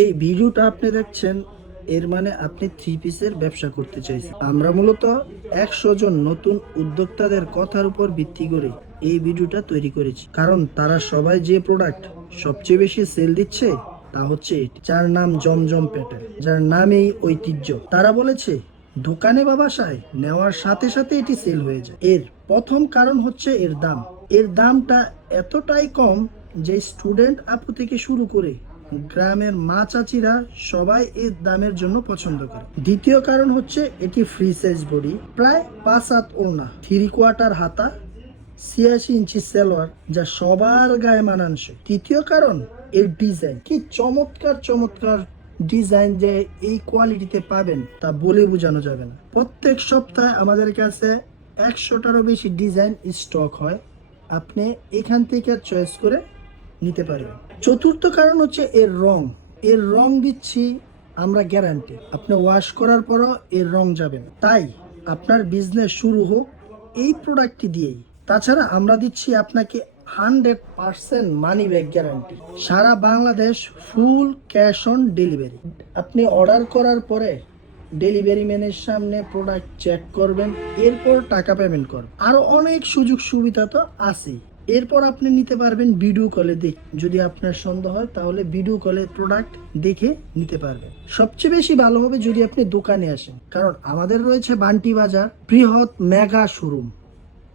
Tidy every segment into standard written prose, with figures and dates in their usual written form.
এই ভিডিওটা আপনি দেখছেন, এর মানে আপনি থ্রি পিসের ব্যবসা করতে চাইছেন। আমরা মূলত 100 জন নতুন উদ্যোক্তাদের কথার উপর ভিত্তি করে এই ভিডিওটা তৈরি করেছি, কারণ তারা সবাই যে প্রোডাক্ট সবচেয়ে বেশি সেল দিচ্ছে তা হচ্ছে এটি, যার নাম জমজম প্যাটেল, যার নামেই ঐতিহ্য। তারা বলেছে দোকানে বা বাসায় নেওয়ার সাথে সাথে এটি সেল হয়ে যায়। এর প্রথম কারণ হচ্ছে এর দাম। এর দামটা এতটাই কম যে স্টুডেন্ট আপু থেকে শুরু করে গ্রামের মা চাচিরা সবাই এর দামের জন্য পছন্দ করে। দ্বিতীয় কারণ হচ্ছে এটি ফ্রি সাইজ বডি, প্রায় 5 হাত ওড়না, 3/4 হাতা, 86 ইঞ্চি সালোয়ার, যা সবার গায়ে মানানসই। তৃতীয় কারণ এর ডিজাইন। কি চমৎকার চমৎকার ডিজাইন যে এই কোয়ালিটিতে পাবেন তা বলে বোঝানো যাবে না। প্রত্যেক সপ্তাহে আমাদের কাছে 100টারও বেশি ডিজাইন স্টক হয়, আপনি এখান থেকে চয়েস করে নিতে পারবেন। চতুর্থ কারণ হচ্ছে এর রং। এর রং দিচ্ছি আমরা গ্যারান্টি, আপনি ওয়াশ করার পরও এর রং যাবে না। তাই আপনার বিজনেস শুরু হোক এই প্রোডাক্টটি দিয়েই। তাছাড়া আমরা দিচ্ছি আপনাকে 100% মানি ব্যাক গ্যারান্টি, সারা Bangladesh full cash on delivery. আপনি অর্ডার করার পরে ডেলিভারি ম্যানের সামনে প্রোডাক্ট চেক করবেন, এরপর টাকা পেমেন্ট করবেন। আরো অনেক সুযোগ সুবিধা তো আছেই। এরপর আপনি নিতে পারবেন ভিডিও কলে দেখে, যদি আপনার সন্দেহ হয় তাহলে ভিডিও কলে প্রোডাক্ট দেখে নিতে পারবেন। সবচেয়ে বেশি ভালো হবে যদি আপনি দোকানে আসেন, কারণ আমাদের রয়েছে বান্টি বাজার বৃহৎ মেগা শোরুম।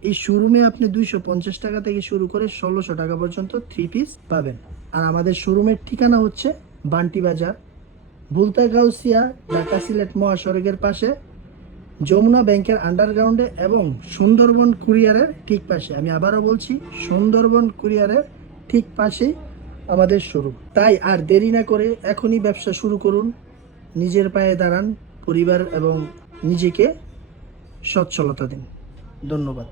এই শোরুমে আপনি 250 টাকা থেকে শুরু করে 1600 টাকা পর্যন্ত থ্রি পিস পাবেন। আর আমাদের শোরুমের ঠিকানা হচ্ছে বান্টি বাজার, বুলতা গাউসিয়া, ঢাকা সিলেট মহাসড়কের পাশে, যমুনা ব্যাংকের আন্ডারগ্রাউন্ডে এবং সুন্দরবন কুরিয়ারের ঠিক পাশে। আমি আবারও বলছি, সুন্দরবন কুরিয়ারের ঠিক পাশেই আমাদের শোরুম। তাই আর দেরি না করে এখনই ব্যবসা শুরু করুন, নিজের পায়ে দাঁড়ান, পরিবার এবং নিজেকে সচ্ছলতা দিন। ধন্যবাদ।